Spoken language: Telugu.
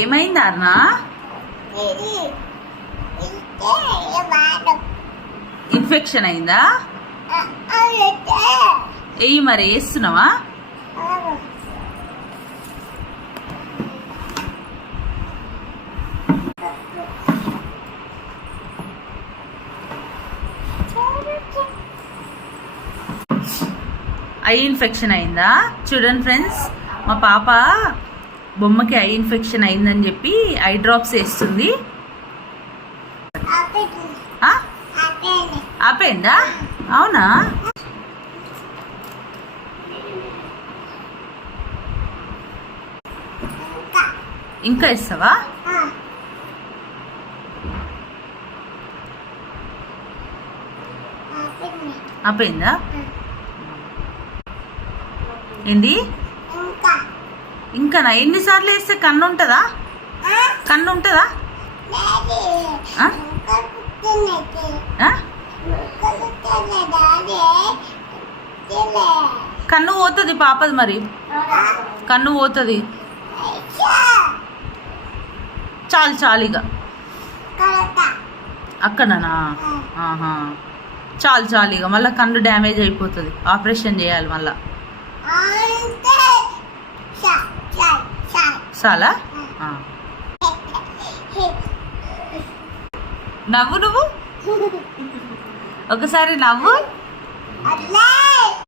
ఏమైంది అర్నా? ఇన్ఫెక్షన్ అయిందా? ఎయ్యి మరి వేస్తున్నావా? ఐ ఇన్ఫెక్షన్ అయిందా? చూడండి ఫ్రెండ్స్, మా పాప బొమ్మకి ఐ ఇన్ఫెక్షన్ అయిందని చెప్పి ఐ డ్రాప్స్ వేస్తుంది. ఆపేందా? అవునా? ఇంకా ఇస్తావా? ఆపేందా? ఏంది ఇంకా? ఎన్నిసార్లు వేస్తే కన్ను ఉంటుందా? కన్ను ఉంటుందా? కన్ను పోతుంది పాపది, మరి కన్ను పోతుంది. చాలు చాలు ఇక అక్కడనా? చాలు చాలు ఇక మళ్ళీ కన్ను డ్యామేజ్ అయిపోతుంది, ఆపరేషన్ చేయాలి మళ్ళా. చాలా నవ్వు, నువ్వు ఒకసారి నవ్వు.